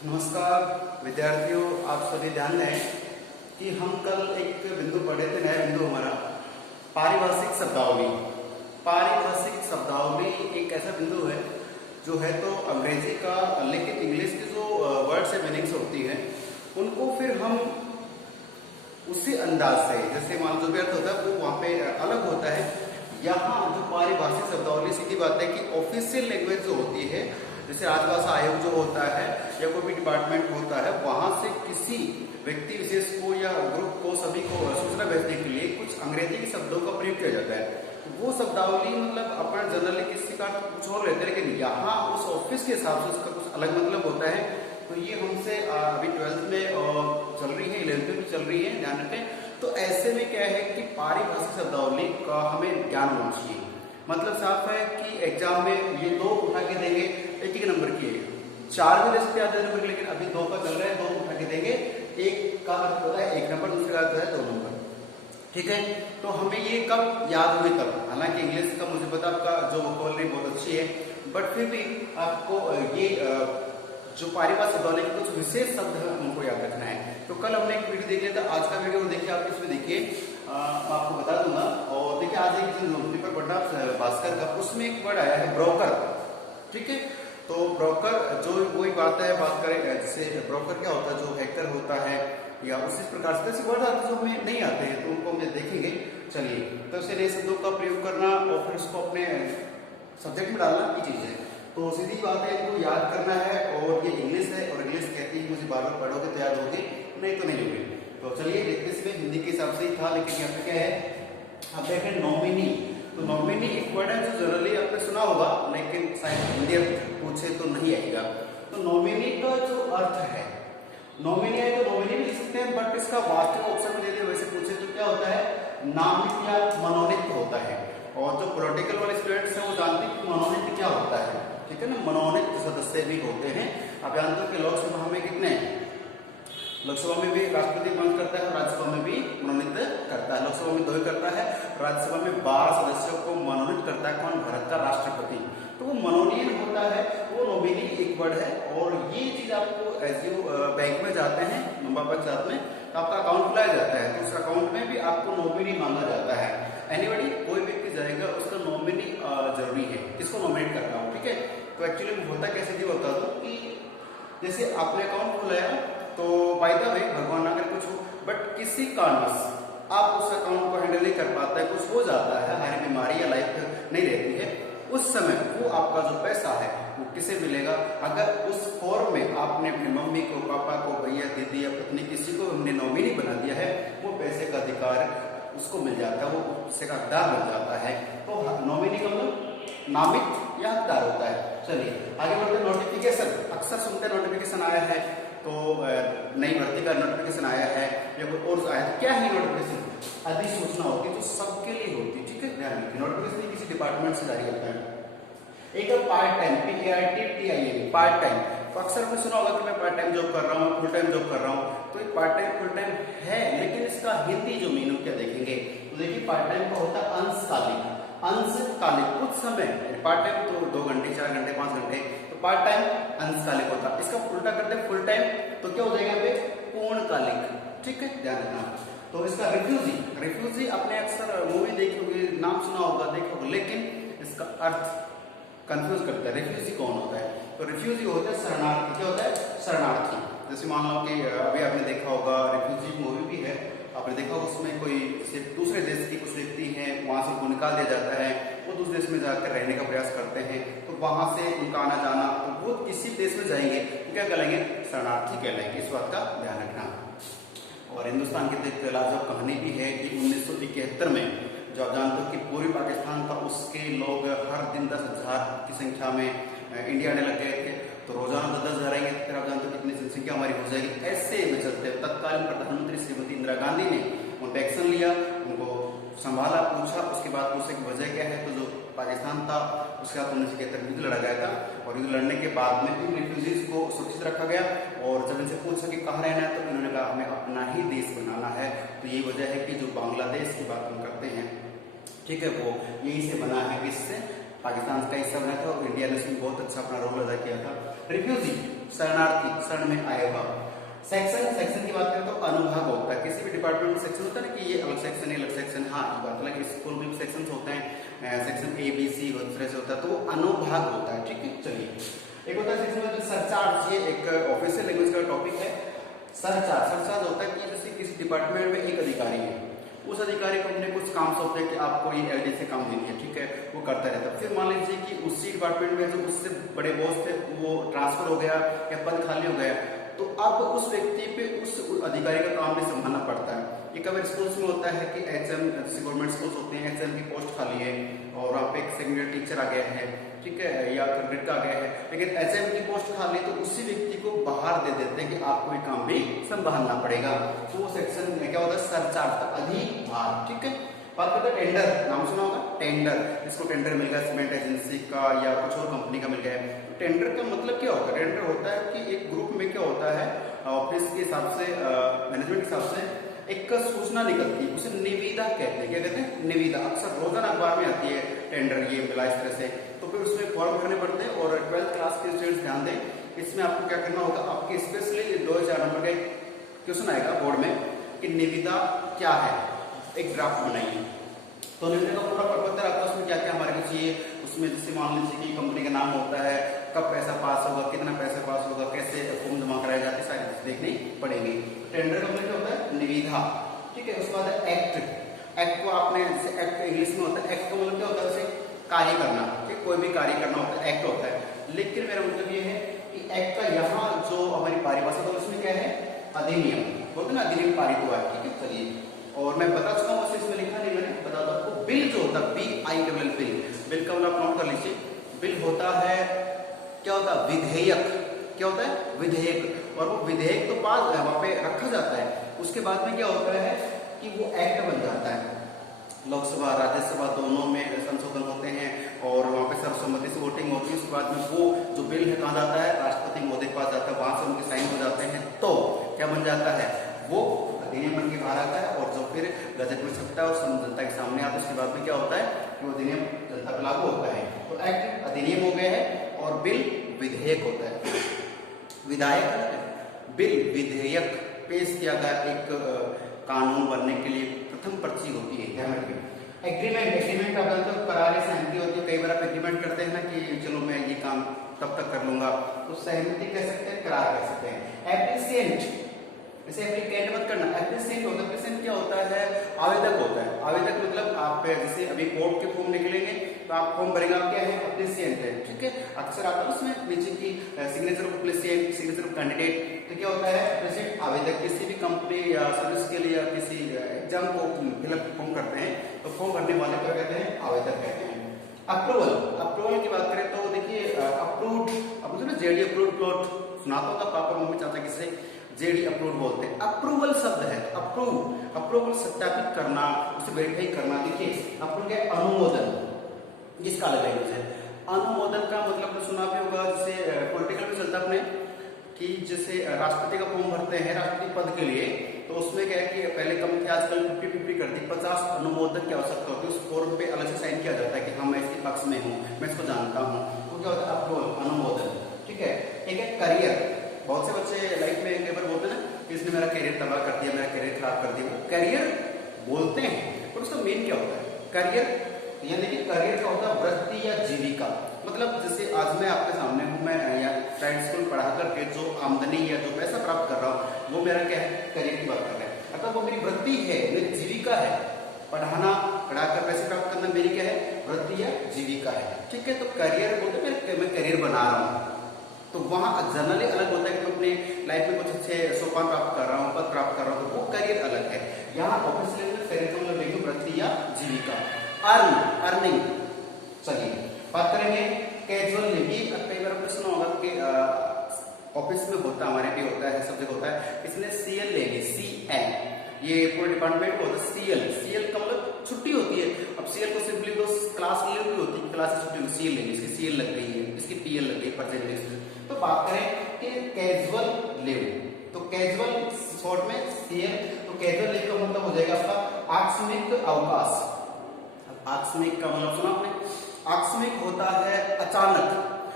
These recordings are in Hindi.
नमस्कार विद्यार्थियों, आप सभी ध्यान दें कि हम कल एक बिंदु पढ़े थे। नया बिंदु हमारा पारिभाषिक शब्दावली। पारिभाषिक शब्दावली एक ऐसा बिंदु है जो है तो अंग्रेजी का, लेकिन इंग्लिश के जो वर्ड्स है, मीनिंग्स होती हैं, उनको फिर हम उसी अंदाज से, जैसे मान जो भी अर्थ होता है वो वहाँ पे अलग होता है। यहाँ जो पारिभाषिक शब्दावली, सीधी बात है कि ऑफिशियल लैंग्वेज जो होती है, जैसे राजभाषा आयोग जो होता है या कोई भी डिपार्टमेंट होता है, वहां से किसी व्यक्ति विशेष को या ग्रुप को, सभी को सूचना भेजने के लिए कुछ अंग्रेजी के शब्दों का प्रयोग किया जाता है। वो शब्दावली मतलब अपन जनरली किसी का कुछ और लेते हैं, लेकिन यहाँ उस ऑफिस के हिसाब से उसका कुछ अलग मतलब होता है। तो ये हमसे अभी 12th में चल रही है, 11th में भी चल रही है, ध्यान रखें। तो ऐसे में क्या है कि पारिभाषिक शब्दावली का हमें ज्ञान होना चाहिए। मतलब साफ है कि एग्जाम में ये दो उठा के देंगे, एक एक नंबर की है, 4 भी ले सकते हैं नंबर, लेकिन अभी 2 का चल रहा है, 2 उठा के देंगे। एक का अर्थ होता है 1 नंबर, दूसरे का अर्थ होता है 2 नंबर। ठीक है, तो हमें ये कब याद हुई तब। हालांकि इंग्लिश का मुझे पता आपका जो वोकैबुलरी बहुत अच्छी है, बट फिर भी आपको ये जो पारिभाषिक शब्दावली के कुछ विशेष शब्द हमको याद रखना है। तो कल हमने एक वीडियो देख लिया था, आज का वीडियो देखिए, आप इसमें देखिए, मैं आपको बता दूंगा। और देखिए आज एक न्यूज़पेपर पढ़ना भास्कर का, उसमें एक वर्ड आया है ब्रोकर। ठीक है, तो ब्रोकर जो वही बात है, बात करें जैसे ब्रोकर क्या होता है, जो हैकर होता है या उसी प्रकार से ऐसे वर्ड आते जो हमें नहीं आते हैं, तो उनको हम देखेंगे। चलिए, तो ऐसे नए शब्दों का प्रयोग करना और फिर उसको अपने सब्जेक्ट में डालना की चीज है। तो सीधी बात है, इनको याद करना है। और ये इंग्लिश है, और इंग्लिश कहती है मुझे बार बार पढ़ोगे तो याद होगी, नहीं तो नहीं होगी। तो चलिए देखते, इसमें हिंदी के हिसाब से ही था, लेकिन यहाँ पे क्या है, अब देखें नॉमिनी। तो नॉमिनी एक वर्ड है जो जनरली आपने सुना होगा, लेकिन शायद हिंदी पूछे तो नहीं आएगा। तो नॉमिनी का जो अर्थ है, नॉमिनी है तो नॉमिनी भी लिख सकते हैं, बट इसका वास्तविक ऑप्शन में यदि वैसे पूछे तो क्या होता है, नामित या मनोनीत होता है। और जो पॉलिटिकल वाले स्टूडेंट्स हैं वो जानते हैं कि मनोनीत क्या होता है। ठीक है ना, मनोनीत सदस्य भी होते हैं। आप जानते हो कि लोकसभा में कितने, लोकसभा में भी राष्ट्रपति मनोनीत करता है और राज्यसभा में भी मनोनीत करता है। लोकसभा में 2 ही करता है, राज्यसभा में 12 सदस्यों को मनोनीत करता है। कौन? भारत का राष्ट्रपति। तो वो मनोनीत होता है, वो नॉमिनी एक वर्ड है। और ये चीज आपको एज यू बैंक में जाते हैं, लंबा पंचायत में, तो आपका अकाउंट खुलाया जाता है, तो उस अकाउंट में भी आपको नॉमिनी मांगा जाता है। एनीबडी, कोई व्यक्ति जाएगा, उसका नॉमिनी जरूरी है, किसको नॉमिनेट करना हो। ठीक है, तो एक्चुअली होता कैसे जी, बता दो कि जैसे आपने अकाउंट खुलाया, तो बाय द वे भगवान ना करे कुछ हो, बट किसी कारणवश आप उस अकाउंट को हैंडल नहीं कर पाता है, कुछ हो जाता है, हमारी बीमारी या लाइफ नहीं रहती है, उस समय वो आपका जो पैसा है वो किसे मिलेगा? अगर उस फॉर्म में आपने अपनी मम्मी को, पापा को, भैया, दीदी या पत्नी, किसी को हमने नॉमिनी बना दिया है, वो पैसे का अधिकार उसको मिल जाता है, वो पैसे का हकदार बन जाता है। तो नॉमिनी का मतलब नामित या हकदार होता है। चलिए आगे बढ़ते हैं। नोटिफिकेशन, अक्सर सुनते हैं नोटिफिकेशन आया है, तो नई भर्ती का नोटिफिकेशन आया है या कोई और आया है। क्या है नोटिफिकेशन? अधिसूचना होती है जो सबके लिए होती है। ठीक है, ध्यान रखिए, नोटिफिकेशन किसी डिपार्टमेंट से जारी होता है। एक part time, PART-TIME, part time. तो अक्सर आपने सुना होगा कि मैं पार्ट टाइम जॉब कर रहा हूँ, फुल टाइम जॉब कर रहा हूँ। तो ये पार्ट टाइम, फुल टाइम है, लेकिन इसका हिंदी जो मीनिंग क्या देखेंगे, तो देखिए पार्ट टाइम का होता है अंशकालिक। अंशकालिक कुछ समय, पार्ट टाइम तो 2 घंटे, 4 घंटे, 5 घंटे, तो पार्ट टाइम अंशकालिक होता है। इसका उल्टा करते हैं फुल टाइम, तो क्या हो जाएगा यहाँ पे, पूर्णकालिक। ठीक है, ध्यान रखना। तो इसका रिफ्यूजी, रिफ्यूजी आपने अक्सर मूवी देखी होगी, नाम सुना होगा, देखा होगा, लेकिन इसका अर्थ कंफ्यूज करता है। रिफ्यूजी कौन होता है? तो रिफ्यूजी होता है शरणार्थी। क्या होता है? शरणार्थी। जैसे मान लो कि अभी आपने देखा होगा, रिफ्यूजी मूवी भी है, आपने देखा होगा, उसमें कोई दूसरे देश की कुछ व्यक्ति हैं, वहां से उनको निकाल दिया जाता है, वो दूसरे देश में जाकर रहने का प्रयास करते हैं, तो वहां से उनका आना जाना, तो वो किसी देश में जाएंगे तो क्या कहलाएंगे? शरणार्थी कहलाएंगे। इस बात का ध्यान रखना। और हिंदुस्तान की एक लाजवाब कहानी भी है कि 1971 में, जो आप जानते हो कि पूर्वी पाकिस्तान था, उसके लोग हर दिन 10,000 की संख्या में इंडिया आने लग गए थे। तो रोजाना 10,000 आएंगे, फिर आप जानते हो कितनी जनसंख्या हमारी हो जाएगी। ऐसे में चलते तत्कालीन प्रधानमंत्री श्रीमती इंदिरा गांधी ने उन पर एक्शन लिया, उनको संभाला, पूछा, उसके बाद पूछा कि वजह क्या है। तो जो पाकिस्तान था उसके बाद 1971 युद्ध लड़ा गया था, और युद्ध लड़ने के बाद में इन रिफ्यूजीज को सुरक्षित रखा गया। और जब इनसे पूछा कि कहाँ रहना है, तो इन्होंने कहा हमें अपना ही देश बनाना है। तो यही वजह है कि जो बांग्लादेश की बात हम करते हैं, ठीक है, वो यही से बना है, किससे? पाकिस्तान का हिस्सा बना था, और इंडिया ने इसमें बहुत अच्छा अपना रोल अदा किया था। रिफ्यूजी शरणार्थी, शरण में आया हुआ। सेक्शन की बात करें तो अनुभाग होता है, किसी भी डिपार्टमेंट में सेक्शन होता है ना कि ये अलग सेक्शन, ये अलग सेक्शन। हाँ, ये बात अलग, स्कूल में सेक्शन होते हैं, सेक्शन ए बी सी तरह से होता है, तो अनुभाग होता है। ठीक है, चलिए एक होता है सेक्शन में सरचार्ज, ये एक ऑफिशियल लैंग्वेज का टॉपिक है। सरचार्ज होता है कि जैसे किसी डिपार्टमेंट में एक अधिकारी है, उस अधिकारी को अपने कुछ काम सौंपते हैं कि आपको ये ऐसे काम देनी है, ठीक है, वो करता रहता है। फिर मान लीजिए कि उसी डिपार्टमेंट में जो उससे बड़े बॉस थे वो ट्रांसफर हो गया या पद खाली हो गया, तो अब उस व्यक्ति पे उस अधिकारी का काम भी संभालना पड़ता है। ये कभी स्कूल्स में होता है कि एचएम, जैसे गवर्नमेंट स्कूल्स होते हैं, एचएम की पोस्ट खाली है और वहाँ पे एक सेकेंडरी टीचर आ गया है, ठीक है, या ग्रेड का आ गया है, लेकिन एचएम की पोस्ट खाली है, तो उसी व्यक्ति को बाहर दे देते हैं कि आपको ये काम भी संभालना पड़ेगा। तो वो सेक्शन में क्या होता है, सरचार्ज का अधिभार। ठीक है, बात करते हैं टेंडर, नाम सुना होगा टेंडर, इसको टेंडर मिल गया सीमेंट एजेंसी का या कुछ और कंपनी का मिल गया है। टेंडर का मतलब क्या होता है, टेंडर होता है कि एक ग्रुप में क्या होता है, ऑफिस के हिसाब से, मैनेजमेंट के हिसाब से एक सूचना निकलती है, उसे निविदा कहते हैं। क्या कहते हैं, निविदा। अक्सर रोजाना अखबार में आती है टेंडर, ये मिला इस तरह से, तो फिर उसमें फॉर्म भरने पड़ते हैं। और 12th क्लास के स्टूडेंट्स ध्यान दें, इसमें आपको क्या करना होगा, आपके स्पेशली 2004 नंबर का क्वेश्चन आएगा बोर्ड में कि निविदा क्या है, एक ड्राफ्ट बनाइए। तो निविदा का पूरा प्रपत्र आपको उसमें क्या क्या हमारे को चाहिए, उसमें जैसे मान लीजिए कि कंपनी का नाम होता है, कब पैसा पास होगा, कितना पैसा पास होगा, कैसे फॉर्म जमा कराए जाते हैं, सारी चीजें देखनी पड़ेगी। टेंडर का मतलब क्या होता है, निविदा। ठीक है, उसके बाद एक्ट। एक्ट को आपने, एक्ट इंग्लिश में होता है, एक्ट का मतलब क्या होता है, जैसे कार्य करना, ठीक, कोई भी कार्य करना होता है, एक्ट होता है। लेकिन मेरा मतलब ये है कि एक्ट का यहाँ जो हमारी परिभाषा है उसमें क्या है, अधिनियम बोलते ना, अधिनियम पारित हुआ है। ठीक है, चलिए, और मैं बता चुका हूँ, इसमें लिखा नहीं मैंने, बता दो आपको। बिल जो होता है, BILL, बिल का मतलब नोट कर लीजिए। बिल होता है, क्या होता है, विधेयक। क्या होता है, विधेयक। और वो विधेयक तो पास वहां पे रखा जाता है, उसके बाद में क्या होता है कि वो एक्ट बन जाता है। लोकसभा राज्यसभा दोनों में संशोधन होते हैं और वहाँ पे सर्वसम्मति से वोटिंग होती है। उसके बाद में वो जो बिल है कहाँ जाता है, राष्ट्रपति महोदय के पास जाता है, वहां से उनके साइन हो जाते हैं, तो क्या बन जाता है, वो अधिनियम बन के बाहर आता है और जो फिर गजट में छपता है और जनता के सामने आता है। उसके बाद में क्या होता है कि वो अधिनियम जनता पर लागू होता है। तो एक्ट अधिनियम हो गया है और बिल विधेयक होता है। विधायक, बिल, विधेयक पेश किया गया एक कानून बनने के लिए प्रथम पर्ची होती है, ध्यान रखिए। एग्रीमेंट का मतलब करार या सहमति होती है। कई बार आप एग्रीमेंट करते हैं ना कि चलो मैं ये काम तब तक कर लूंगा, तो सहमति कह सकते हैं, करार कह सकते हैं। एप्लीसेंट, इसे एप्लीकेंट मत करना, एप्लीसेंट होता है। एप्लीसेंट क्या होता है, आवेदक होता है। आवेदक मतलब आप जैसे अभी कोर्ट के फॉर्म निकलेंगे तो आप फॉर्म भरेंगे, आप क्या है, एप्लीसेंट है। ठीक है, अक्सर आता है उसमें नीचे की signature of एप्लीसेंट, signature of candidate. तो क्या होता है, एप्लीसेंट आवेदक किसी भी कंपनी या सर्विस के लिए या किसी एग्जाम को फिलअप फॉर्म करते हैं, तो फॉर्म भरने वाले को कहते हैं, आवेदक कहते हैं। अप्रूवल, अप्रूवल की बात करें तो देखिए, अप्रूव्ड, अब मुझे ना जेडी अप्रूव्ड प्लॉट सुना तो पापा मम्मी चाचा किसे जेडी अप्रूव बोलते हैं। अप्रूवल शब्द है, अप्रूवल सत्यापित करना, उसे वेरीफाई करना। देखिए अप्रूव क्या, अनुमोदन, जिसका अलग लैंग्वेज है। अनुमोदन का मतलब तो सुना भी होगा, जैसे पॉलिटिकल में चलता अपने कि जैसे राष्ट्रपति का फॉर्म भरते हैं राष्ट्रपति पद के लिए, तो उसमें क्या है कि पहले कम थे, आजकल 50-50 कर दी, 50 अनुमोदन की आवश्यकता होती है। उस फॉर्म पे अलग से साइन किया जाता है कि हाँ मैं इसके पक्ष में हूँ, मैं इसको जानता हूँ। तो क्या होता है, अप्रूवल, अनुमोदन। ठीक है, एक है करियर। बहुत से बच्चे लाइफ में कई बार बोलते हैं ना कि इसने मेरा करियर तबाह कर दिया, मेरा करियर खराब कर दिया। करियर बोलते हैं पर उसका मेन क्या होता है, करियर यानी कि करियर क्या होता है, वृत्ति या जीविका। मतलब जैसे आज मैं आपके सामने हूँ, मैं यहाँ प्राइवेट स्कूल पढ़ा करके जो आमदनी या जो पैसा प्राप्त कर रहा हूँ, वो मेरा क्या है, करियर की बात कर रहे हैं। अर्थात वो मेरी वृत्ति है, मेरी जीविका है। पढ़ाना, पढ़ाकर पैसे प्राप्त करना मेरी क्या है, वृत्ति या जीविका है। ठीक है, तो करियर बोलते हैं मैं करियर बना रहा हूँ, तो वहाँ जनरली अलग होता है कि मैं अपने लाइफ में कुछ अच्छे सोपान प्राप्त कर रहा हूँ, पद प्राप्त कर रहा हूँ, तो वो करियर अलग है। यहाँ ऑफिशियल में करियर का मतलब वृत्ति या जीविका। Earn, earning. चलिए बात करेंगे कैजुअल लीव। कई बार आपने सुना होगा कि ऑफिस में होता है, हमारे भी होता है, सब जगह होता है, इसने CL ले ली, CL, ये पूरे डिपार्टमेंट को होता है CL। CL का मतलब छुट्टी होती है। अब CL को सिंपली तो क्लास लीव भी होती है, क्लास छुट्टी होती है, CL ले ली, इसकी CL लग गई है, इसकी PL लग गई, परसेंटेज। तो बात करें कि कैजुअल लीव, तो कैजुअल शॉर्ट में CL, तो कैजुअल लीव का मतलब हो जाएगा आपका आकस्मिक अवकाश। आकस्मिक का मतलब सुना आपने, आकस्मिक होता है अचानक,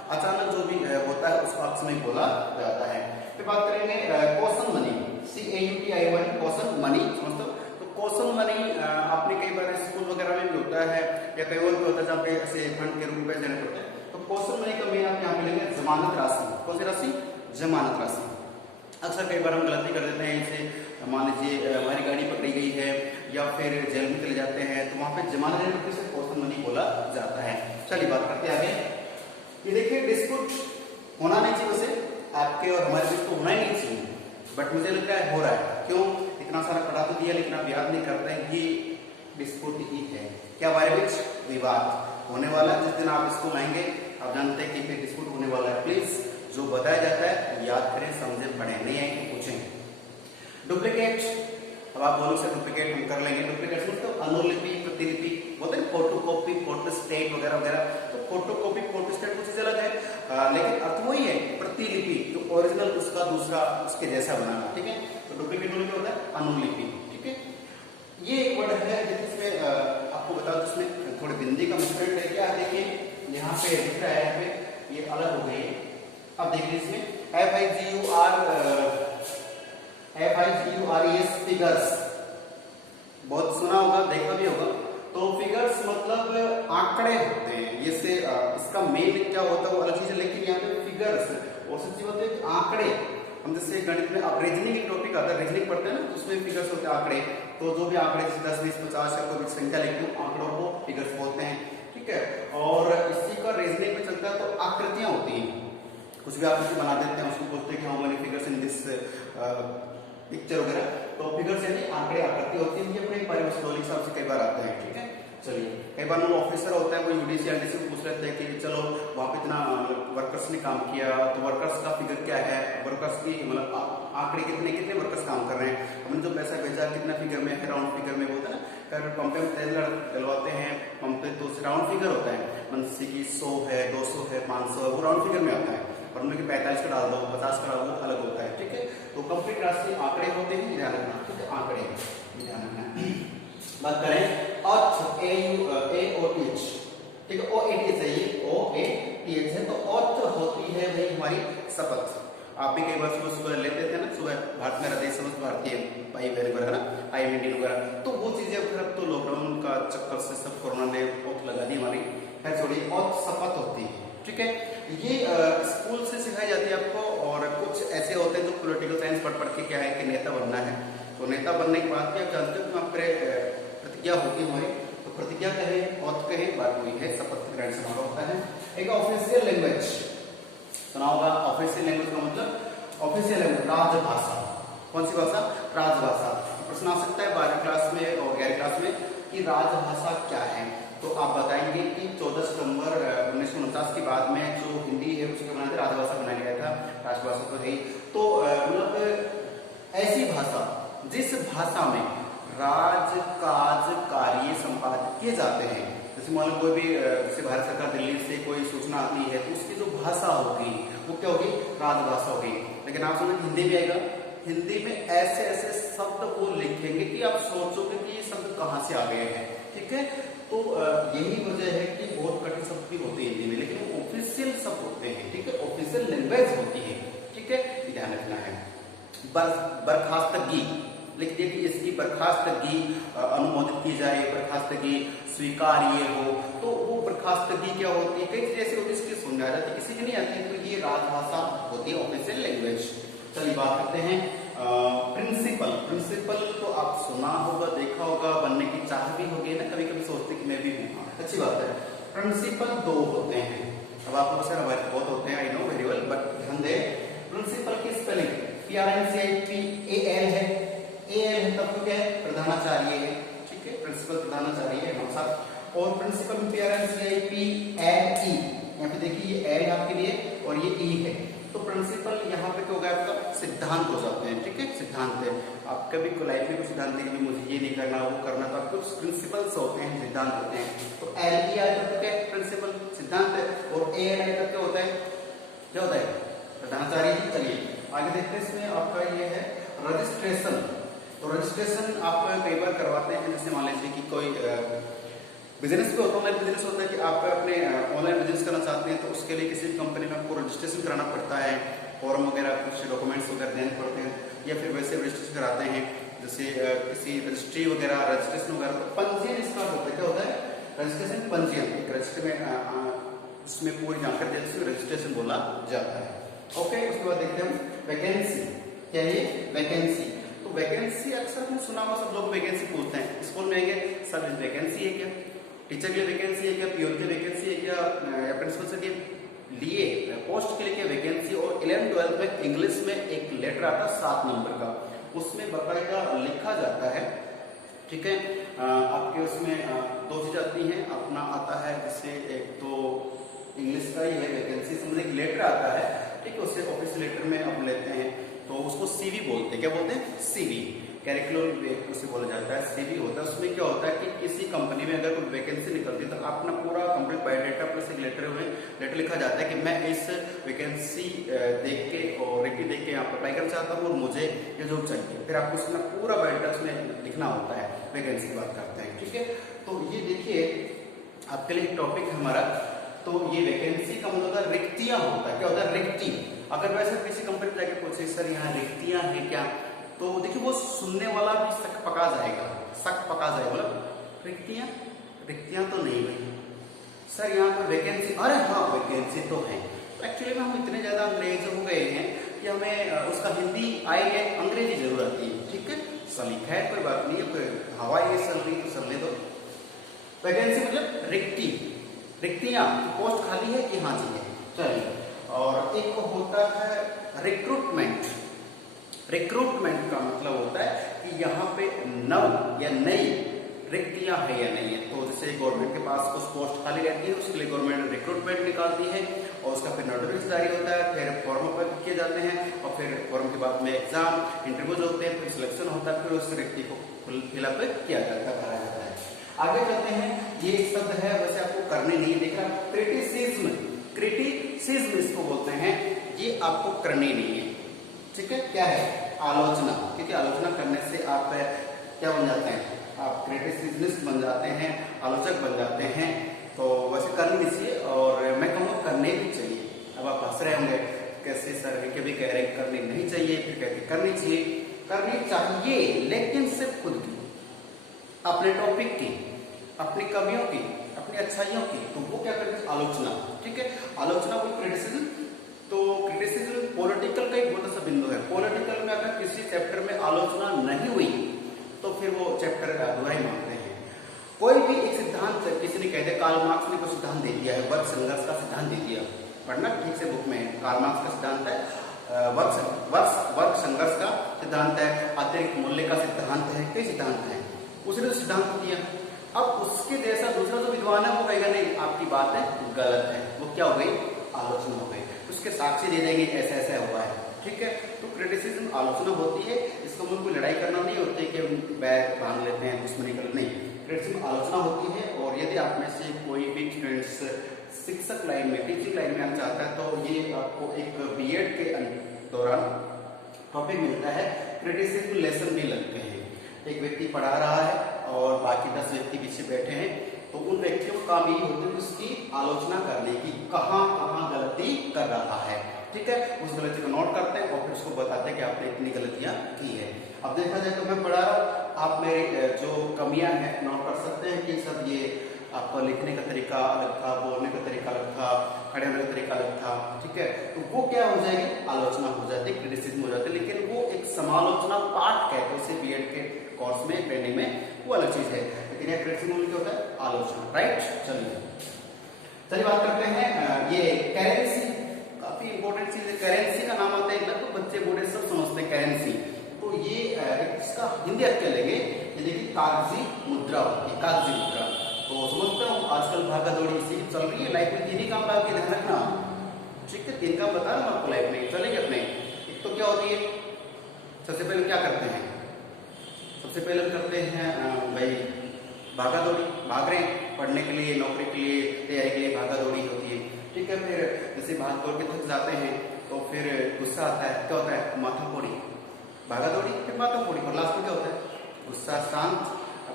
अचानक जो भी होता है उसको अक्षमयी बोला जाता है। फिर बात करेंगे caution money, CAUTION, caution money, समझते हो? तो कॉशन मनी आपने कई बार स्कूल वगैरह में भी होता है या कई और भी होता है जहाँ पे ऐसे फंड के रूप में देने पड़ते हैं। तो कॉशन मनी का मेन आप यहाँ पे लेंगे जमानत राशि। कौन सी राशि? जमानत राशि। अक्सर कई बार हम गलती कर देते हैं, जैसे मान लीजिए हमारी गाड़ी पकड़ी गई है या फिर जेल में चले जाते हैं तो वहां पे जमानत देने पर उसे कॉशन मनी बोला जाता है। चलिए बात करते हैं आगे। ये देखिए डिस्प्यूट होना नहीं चाहिए, वैसे आपके और हमारे बीच तो होना ही नहीं चाहिए, बट मुझे लगता है हो रहा है। क्यों? इतना सारा पढ़ा तो दिया लेकिन आप याद नहीं करते हैं। ये डिस्प्यूट ही है क्या? हमारे बीच विवाद होने वाला है। जिस दिन आप इसको लाएंगे आप जानते हैं कि डिस्प्यूट होने वाला है। प्लीज जो बताया जाता है याद करें, समझे, पढ़े, नहीं है कि पूछें। डुप्लीकेट, अब आप बोलो से डुप्लीकेट हम कर लेंगे। डुप्लीकेट मतलब अनुलिपि, प्रतिलिपि, बोलते हैं फोटोकॉपी, फोटोस्टेट वगैरह वगैरह। तो फोटोकॉपी, फोटोस्टेट कुछ चीज अलग है, लेकिन अर्थ वही है। प्रतिलिपि तो ओरिजिनल उसका दूसरा उसके जैसा बनाना, ठीक है। तो डुप्लीकेट होने क्या होता है? अनुलिपि, ठीक है। ये एक वर्ड है जिसमें आपको बता दो, इसमें थोड़ी बिंदी का मिसप्रिंट है। क्या देखिए यहाँ पे दिख रहा है, यहाँ पे ये अलग हो गई है। अब देखिए इसमें FIGURES फिगर्स, बहुत सुना होगा, देखा भी होगा। तो फिगर्स मतलब आंकड़े होते हैं। जैसे इसका मेन क्या होता है वो अलग चीज है, लेकिन यहाँ पे फिगर्स और सब चीज होते हैं आंकड़े। हम जैसे गणित में अब रीजनिंग एक टॉपिक आता है, रीजनिंग पढ़ते हैं ना, तो उसमें फिगर्स होते हैं आंकड़े। तो जो भी आंकड़े 10, 20, 50 या कोई भी संख्या लिखते हैं आंकड़ों को फिगर्स बोलते हैं, ठीक है। और इसी का रीजनिंग में चलता है तो आकृतियां होती हैं। कुछ भी आकृति बना देते हैं, उसको बोलते हैं कि how many figures in this picture वगैरह। तो फिगर्स यानी आंकड़े, आकृति होती है। अपने पारिभाषिक हिसाब से कई बार आते हैं, ठीक है। चलिए कई बार वो ऑफिसर होता है, वो यूडीसी एलडीसी को पूछ लेते हैं कि चलो वहां पे इतना वर्कर्स ने काम किया तो वर्कर्स का फिगर क्या है, वर्कर्स की मतलब आंकड़े कितने कितने वर्कर्स काम कर रहे हैं, हमने जो पैसा भेजा कितना फिगर में है, राउंड फिगर में होता है ना। अगर पंप में तेल डलवाते हैं पंप पे तो राउंड फिगर होता है, मनसी की 100 है, 200 है, 500 है, वो राउंड फिगर में आता है। और उनमें 45 का डाल दो, 50 का डाल दो, अलग होता है, ठीक है। तो कंप्लीट राशि आंकड़े होते हैं, ध्यान रखना, ठीक है। आंकड़े ध्यान रखना। बात करें ऑथ, AOTH, ठीक है। OATH है, ये OATH है। तो ऑथ होती है भाई हमारी शपथ। आप भी कई बार सुबह लेते थे ना, सुबह भारत मेरा देश समस्त भारतीय भाई बहन वगैरह ना, IMD वगैरह। तो वो चीजें अब तो लॉकडाउन का चक्कर से सब कोरोना ने ऑथ लगा दी हमारी। खैर छोड़िए, ऑथ शपथ होती है, ठीक है। ये स्कूल से सिखाई जाती है आपको। और कुछ ऐसे होते हैं जो पॉलिटिकल साइंस पढ़ के क्या है कि नेता बनना है। तो नेता बनने के बाद भी आप जानते हो वहां पर प्रतिज्ञा होती हमारी। तो प्रतिज्ञा कहें, ऑथ कहें, बात हुई है, शपथ ग्रहण समारोह होता है। एक ऑफिशियल लैंग्वेज सुना होगा। ऑफिशियल लैंग्वेज का मतलब ऑफिशियल लैंग्वेज राजभाषा। कौन सी भाषा? राजभाषा। प्रश्न आ सकता है 12वीं क्लास में और 11वीं क्लास में कि राजभाषा क्या है। तो आप बताएंगे कि 14 सितंबर 1949 के बाद में जो हिंदी है उसको बनाते राजभाषा बनाया गया था। राजभाषा तो है ही। तो मतलब ऐसी भाषा जिस भाषा में राज काज कार्य संपादित किए जाते हैं। जैसे मान लो कोई भी जैसे भारत सरकार दिल्ली से कोई सूचना आती है तो उसकी जो भाषा होगी वो क्या होगी? राजभाषा होगी। लेकिन आप समझ हिंदी में आएगा, हिंदी में ऐसे ऐसे शब्द वो लिखेंगे कि आप सोचोगे कि ये शब्द कहाँ से आ गए हैं, ठीक है। तो यही वजह है कि बहुत कठिन शब्द भी होते हैं हिंदी में, लेकिन वो ऑफिशियल शब्द होते हैं, ठीक है। ऑफिशियल लैंग्वेज होती है, ठीक है, ध्यान रखना है। बर्खास्तगी लिख दिए कि इसकी बर्खास्तगी अनुमोदित की जाए, बर्खास्तगी स्वीकार्य हो। तो वो बर्खास्तगी क्या होती है? कई चीजें ऐसी होती है इसकी समझा जाती है, किसी की नहीं आती है। तो ये राजभाषा होती है, ऑफिशियल लैंग्वेज। चलिए बात करते हैं प्रिंसिपल। प्रिंसिपल तो आप सुना होगा, देखा होगा, बनने की चाह भी होगी ना, कभी कभी सोचते कि मैं भी हूँ, अच्छी बात है। प्रिंसिपल 2 होते हैं। अब आपको सर बहुत होते हैं, I know very well, but ध्यान दें प्रिंसिपल की स्पेलिंग PRINCIPAL है। AL है तब तो क्या है? प्रधानाचार्य है, ठीक है। प्रिंसिपल प्रधानाचार्य है हमारे साथ। और प्रिंसिपल PRINCIPLE, यहाँ पे देखिए ये L आपके लिए और ये E है। तो प्रिंसिपल यहाँ पे क्या होगा? आपका सिद्धांत हो जाते हैं, ठीक है। सिद्धांत है, आप कभी को लाइफ में कुछ सिद्धांत देंगे, मुझे ये नहीं करना वो करना, तो आपके कुछ प्रिंसिपल्स होते हैं, सिद्धांत होते हैं। तो LE आए तब क्या है? प्रिंसिपल सिद्धांत है। और AL आए तब क्या होता है? क्या होता है? प्रधानाचार्य। चलिए आगे देखते हैं। इसमें आपका ये है रजिस्ट्रेशन। तो रजिस्ट्रेशन आप कई बार करवाते हैं, जैसे मान लीजिए कि कोई बिजनेस पे होता है, ऑनलाइन बिजनेस होता है कि आप अपने ऑनलाइन बिजनेस करना चाहते हैं तो उसके लिए किसी भी कंपनी में आपको रजिस्ट्रेशन कराना पड़ता है, फॉर्म वगैरह कुछ डॉक्यूमेंट्स वगैरह देने पड़ते हैं, या फिर वैसे रजिस्ट्रेशन कराते हैं जैसे किसी रजिस्ट्री वगैरह रजिस्ट्रेशन वगैरह। तो पंजीयन इसका होता है, क्या होता है रजिस्ट्रेशन, पंजीयन। एक रजिस्टर में उसमें पूरी जानकारी देते हैं, रजिस्ट्रेशन बोला जाता है। ओके, उसके बाद देखते हैं हम वैकेंसी। क्या है वैकेंसी? तो वैकेंसी अक्सर आपने सुना होगा, सब लोग वैकेंसी पूछते हैं स्कूल में आएंगे, सर वैकेंसी है क्या, टीचर के लिए वैकेंसी है क्या, पीओन की वैकेंसी है क्या, या प्रिंसिपल से लिए पोस्ट के लिए क्या वैकेंसी। और 11th-12th में इंग्लिश में एक लेटर आता है 7 नंबर का, उसमें बाकायदा लिखा जाता है, ठीक है। आपके उसमें 2 चीज आती हैं, अपना आता है जिससे एक तो इंग्लिश का ही है वैकेंसी, समझ एक लेटर आता है, ठीक है, उससे ऑफिस लेटर में आप लेते हैं तो उसको सीवी बोलते हैं। क्या बोलते हैं? सीवी, कैरिकुलम उसे बोला जाता है, सीवी होता है। उसमें क्या होता है कि किसी कंपनी में अगर कोई वैकेंसी निकलती है तो अपना पूरा कंप्लीट बायोडाटा प्लस एक लेटर में लेटर लिखा जाता है कि मैं इस वैकेंसी देख के और रेटिंग देख के यहाँ पर अप्लाई करना चाहता हूँ और मुझे ये जॉब चाहिए। फिर आपको उसमें पूरा बायोडाटा उसमें लिखना होता है, वैकेंसी की बात करते हैं, ठीक है। तो ये देखिए आपके लिए एक टॉपिक है हमारा। तो ये वैकेंसी का मतलब होता है रिक्तियां होता है। क्या होता है? रिक्ति। अगर वैसे किसी कंपनी में जाके पूछे सर यहाँ रिक्तियां हैं क्या, तो देखिए वो सुनने वाला भी शक पका जाएगा, मतलब रिक्तियां, रिक्तियां तो नहीं भाई सर यहाँ पर वैकेंसी, अरे हाँ वैकेंसी तो है। तो एक्चुअली में हम इतने ज्यादा अंग्रेज हो गए हैं कि हमें उसका हिंदी आएगा, अंग्रेजी जरूर आती है, ठीक है। सलीका है, कोई बात नहीं है, कोई हवाई चल रही तो चलने दो। वैकेंसी मतलब रिक्ति, रिक्तियां, पोस्ट खाली है कि हाँ जी है, चलिए। और एक होता है रिक्रूटमेंट। रिक्रूटमेंट का मतलब होता है कि यहाँ पे नव या नई रिक्तियां है या नहीं है। तो जैसे गवर्नमेंट के पास कुछ पोस्ट खाली रहती है, उसके लिए गवर्नमेंट रिक्रूटमेंट निकालती है और उसका फिर नोटिफिकेशन जारी होता है, फिर फॉर्म अप्लाई किए जाते हैं और फिर फॉर्म के बाद में एग्जाम इंटरव्यूज होते हैं, फिर सिलेक्शन होता है, फिर उस रिक्ति को फिलअप किया जाता है, भरा जाता है। आगे चलते हैं, ये एक शब्द है वैसे आपको करने नहीं दिख रहा, क्रिटिसिज्म। क्रिटिसिज्म इसको बोलते हैं, ये आपको करनी नहीं है, ठीक है। क्या है? आलोचना, क्योंकि आलोचना करने से आप क्या बन जाते हैं, आप क्रिटिसिज्मिस्ट बन जाते हैं, आलोचक बन जाते हैं। तो वैसे करनी नहीं चाहिए और मैं कहूँगा करने भी चाहिए। अब आप हंस रहे होंगे कैसे सर के भी कह रहे हैं करनी नहीं चाहिए, फिर कहते करनी चाहिए। करनी चाहिए लेकिन सिर्फ खुद की, अपने टॉपिक की, अपनी कमियों की, अपनी अच्छाइयों की। तो वो क्या करते हैं? आलोचना, ठीक है। आलोचना कोई क्रिटिसिज्म। तो क्रिटिसिज्म पॉलिटिकल का एक छोटा सा बिंदु है। पॉलिटिकल में अगर किसी चैप्टर में आलोचना नहीं हुई तो फिर वो चैप्टर अधूरा ही मानते हैं। कोई भी एक सिद्धांत किसी ने कह दिया, कार्ल मार्क्स ने कुछ सिद्धांत दे दिया है, वर्ग संघर्ष का सिद्धांत दे दिया, पढ़ना ठीक से बुक में। कार्ल मार्क्स का सिद्धांत है वर्ग संघर्ष का सिद्धांत है, अतिरिक्त मूल्य का सिद्धांत है, कई सिद्धांत है। उसने तो सिद्धांत दिया, अब उसके जैसा दूसरा जो विद्वान है वो कहेगा नहीं आपकी बात है गलत है, वो क्या हो गई? आलोचना हो गई। उसके साक्षी दे देंगे ऐसा ऐसा हुआ है, ठीक है। तो क्रिटिसिज्म आलोचना होती है, इसका मतलब कोई लड़ाई करना नहीं होती कि हम बैग बांध लेते हैं दुश्मनी कर, नहीं। क्रिटिसिज्म आलोचना होती है। और यदि आप में से कोई भी स्टूडेंट्स शिक्षक लाइन में, टीचिंग लाइन में आना चाहता है तो ये आपको एक बीएड के दौरान टॉपिक मिलता है, क्रिटिसिज्म लेसन भी लगते हैं। एक व्यक्ति पढ़ा रहा है और बाकी 10 व्यक्ति पीछे बैठे हैं, तो उन व्यक्तियों का काम ये होता है उसकी आलोचना करने की, कहाँ कहाँ गलती कर रहा है, ठीक है। उस गलती को नोट करते हैं और फिर उसको बताते हैं कि आपने इतनी गलतियां की है। अब देखा जाए तो मैं पढ़ा रहा हूँ, आप मेरी जो कमियां हैं नोट कर सकते हैं कि सब ये आपका लिखने का तरीका अलग था, बोलने का तरीका अलग था, खड़े होने का तरीका अलग था, ठीक है। तो वो क्या हो जाएगी? आलोचना हो जाती है, क्रिटिसिज्म हो जाती है। लेकिन वो एक समालोचना पाठ कहते हैं उसे बीएड के कोर्स में, ट्रेनिंग में, वो अलग चीज है। लेकिन यह क्रिटिसिज्म क्या होता है? आलोचना, राइट। चलिए बात करते हैं ये करेंसी, काफी इंपॉर्टेंट चीज है। करेंसी का नाम आता है, लगभग बच्चे बूढ़े सब समझते हैं करेंसी। तो ये इसका हिंदी अर्थ क्या लेंगे? ये देखिए कागजी मुद्रा होती है, कागजी मुद्रा। तो समझते हो आजकल भागा दौड़ी इसी चल रही है लाइफ में, 3 ही काम बाकी ध्यान रखना, ठीक है। 3 काम बता रहा हूँ आपको लाइफ में चलेंगे अपने। एक तो क्या होती है, सबसे पहले क्या करते हैं? सबसे पहले हम करते हैं भाई भागा दौड़ी, भाग रहे हैं पढ़ने के लिए, नौकरी के लिए, तैयारी के लिए भागा दौड़ी होती है, ठीक है। फिर जैसे भाग दौड़ के थक जाते हैं तो फिर गुस्सा आता है, क्या होता है? माथा फोड़ी, भागा दौड़ी फिर माथा फोड़ी, और लास्ट में क्या होता है? गुस्सा शांत,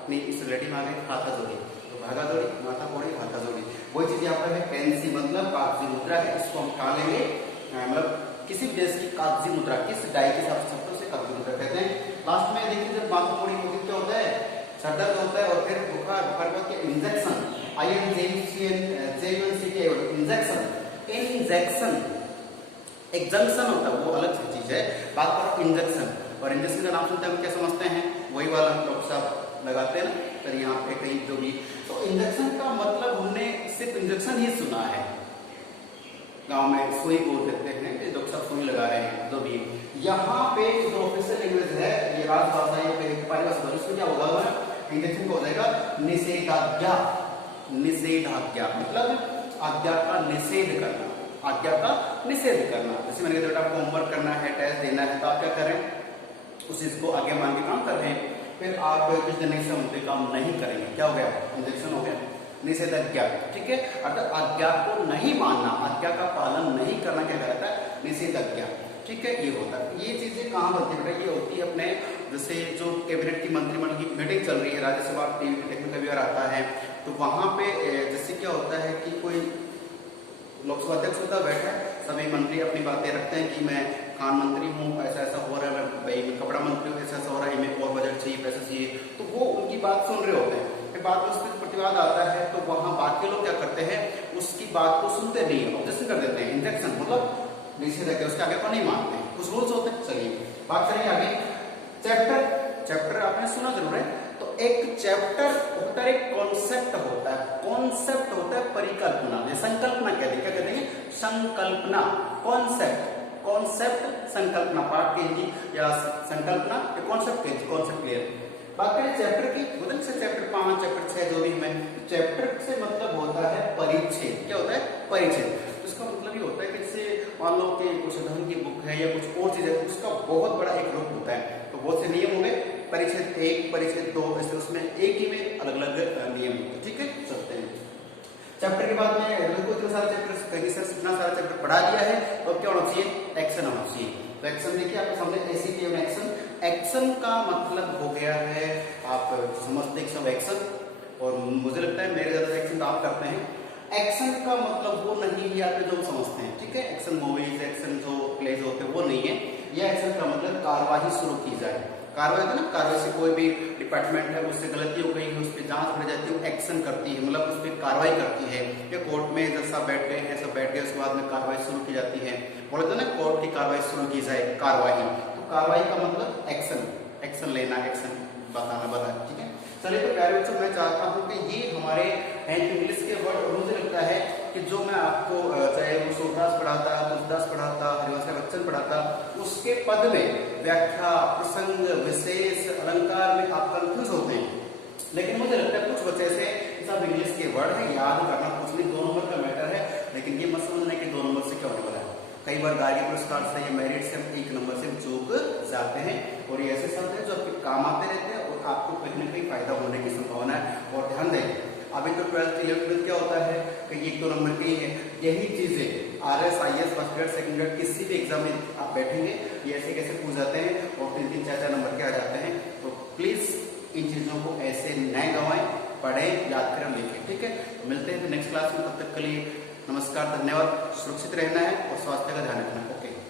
नहीं, इस रिलेटिव में आ गए खाता जोड़ी, तो भागा जोड़ी, माथा कोड़ी, खाता जोड़ी। वही चीज यहाँ पर है पेंसी, मतलब कागजी मुद्रा है, इसको हम कहा लेंगे, मतलब किसी भी देश की कागजी मुद्रा, किस डाई के हिसाब से उसे कागजी मुद्रा कहते हैं। लास्ट में देखिए जब माथा कोड़ी होती है क्या होता है, सर दर्द होता है, और फिर बुखार, बुखार के इंजेक्शन, इंजेक्शन, इंजेक्शन, एक जंक्शन होता है वो अलग चीज है, बात करो इंजेक्शन। और इंजेक्शन का नाम सुनते हैं हम क्या समझते हैं, वही वाला डॉक्टर साहब लगाते हैं ना, फिर यहाँ पे कहीं जो भी, तो इंजेक्शन का मतलब हमने सिर्फ इंजेक्शन ही सुना है, गांव में सुई बोल देते हैं, डॉक्टर साहब सुई लगा रहे हैं, जो भी। यहाँ पे जो ऑफिशियल लैंग्वेज है, ये राजभाषा या फिर परिभाषा, उसमें क्या होगा, इंजेक्शन को हो जाएगा निषेधाज्ञा, निषेधाज्ञा मतलब आज्ञा का निषेध करना, आज्ञा का निषेध करना। जैसे मैंने कहा आपको होमवर्क करना है, टेस्ट देना है, तो आप क्या करें, उस चीज को आगे मान के काम कर रहे हैं, फिर आप कुछ दिन से काम नहीं करेंगे, क्या हो गया, इंजेक्शन हो गया, निषेधाज्ञा, ठीक है। अर्थात आज्ञा को नहीं मानना, आज्ञा का पालन नहीं करना क्या कहता है, निषेधाज्ञा, ठीक है। ये होता है, ये चीजें कहाँ बनती है बेटा, ये होती है अपने जैसे जो कैबिनेट की मंत्रिमंडल की मीटिंग चल रही है, राज्यसभा टीवी कभी आता है, तो वहां पे जैसे क्या होता है कि कोई लोकसभा अध्यक्ष होता है, बैठा है, सभी मंत्री अपनी बातें रखते हैं कि मैं खान मंत्री हूँ, ऐसा ऐसा हो रहा है, मैं कपड़ा मंत्री हूँ, ऐसा ऐसा हो रहा है, मैं और बजट चाहिए, पैसा चाहिए, तो वो उनकी बात सुन रहे होते हैं। फिर बाद में उस पर प्रतिवाद आता है, तो वहां बाकी लोग क्या करते हैं, उसकी बात को सुनते नहीं, ऑब्जेक्शन कर देते हैं, इंजेक्शन मतलब निषेध, उसके आगे को नहीं मानते हैं, कुछ रूल्स होते हैं। चलिए बात करेंगे आगे, चैप्टर, चैप्टर आपने सुना जरूर है, तो एक चैप्टर होता है, एक कॉन्सेप्ट होता है, कॉन्सेप्ट होता है परिकल्पना, संकल्पना कहते हैं, क्या कहते हैं, संकल्पना, कॉन्सेप्ट, कॉन्सेप्ट संकल्पना, पाठ कीजिए या संकल्पना या कॉन्सेप्ट कीजिए, कॉन्सेप्ट क्लियर। बात करें चैप्टर की, मतलब से चैप्टर 5, चैप्टर 6 जो भी हमें, चैप्टर से मतलब होता है परिच्छेद, क्या होता है, परिच्छेद। उसका मतलब ये होता है कि जैसे मान लो कि कुछ धर्म की बुक है या कुछ और चीज है, उसका बहुत बड़ा एक रूप होता है, तो बहुत से नियम होंगे, परिच्छेद 1, परिच्छेद 2, ऐसे उसमें एक ही में अलग अलग नियम होते हैं, ठीक है। चलते हैं चैप्टर के बाद में, इतना सारा चैप्टर कहीं से इतना सारा चैप्टर पढ़ा दिया है, तो क्या होना चाहिए, एक्शन होना चाहिए। तो एक्शन देखिए आपके सामने एसीटी एक्शन, एक्शन का मतलब हो गया है, आप समझते सब एक्शन, और मुझे लगता है मेरे ज्यादा एक्शन आप करते हैं। एक्शन का मतलब वो नहीं है यहाँ पे जो हम समझते हैं, ठीक है, एक्शन मूवीज, एक्शन जो प्लेज होते हैं वो नहीं है, यह एक्शन का मतलब कार्रवाई शुरू की जाए, कार्रवाई है ना, कार्रवाई से कोई भी डिपार्टमेंट है उससे गलती हो गई है, उस पर जांच बढ़ जाती है, वो एक्शन करती है, मतलब उस पर कार्रवाई करती है, या कोर्ट में जब सब बैठ गए हैं, सब बैठ गए, उसके बाद में कार्रवाई शुरू की जाती है, बोले तो ना कोर्ट की कार्रवाई शुरू की जाए, कार्रवाई, तो कार्रवाई का मतलब एक्शन, एक्शन लेना, एक्शन बताना, ठीक है। चलिए तो प्यारे बच्चों, मैं चाहता हूँ कि ये हमारे इंग्लिश के वर्ड, और मुझे लगता है कि जो मैं आपको चाहे वो सूरदास पढ़ाता, तुलसीदास पढ़ाता, हरिवंश बच्चन पढ़ाता, उसके पद में व्याख्या, प्रसंग, विशेष, अलंकार में आप कंफ्यूज होते हैं, लेकिन मुझे लगता है कुछ बच्चे से सब इंग्लिश के वर्ड है, याद करना कुछ नहीं, 2 नंबर का मैटर है, लेकिन ये मत समझना कि 2 नंबर से क्या होने वाला है। कई बार गार्गी पुरस्कार से या मेरिट से 1 नंबर से चूक जाते हैं, और ये ऐसे शब्द हैं जो आपके काम आते रहते हैं और आपको कहीं ना कहीं फायदा होने की संभावना है। और ध्यान दें, अभी तो 12th 11th क्या होता है कि 1-2 नंबर की है, यही चीजें RS, IS, first grade, second grade किसी भी एग्जाम में आप बैठेंगे, ये ऐसे कैसे पूछ जाते हैं और 3-3, 4-4 नंबर के आ जाते हैं। तो प्लीज इन चीजों को ऐसे न गंवाएं, पढ़ें, याद करें, लिखें, ठीक है। मिलते हैं नेक्स्ट क्लास में, तब तक के लिए नमस्कार, धन्यवाद। सुरक्षित रहना है और स्वास्थ्य का ध्यान रखना, ओके।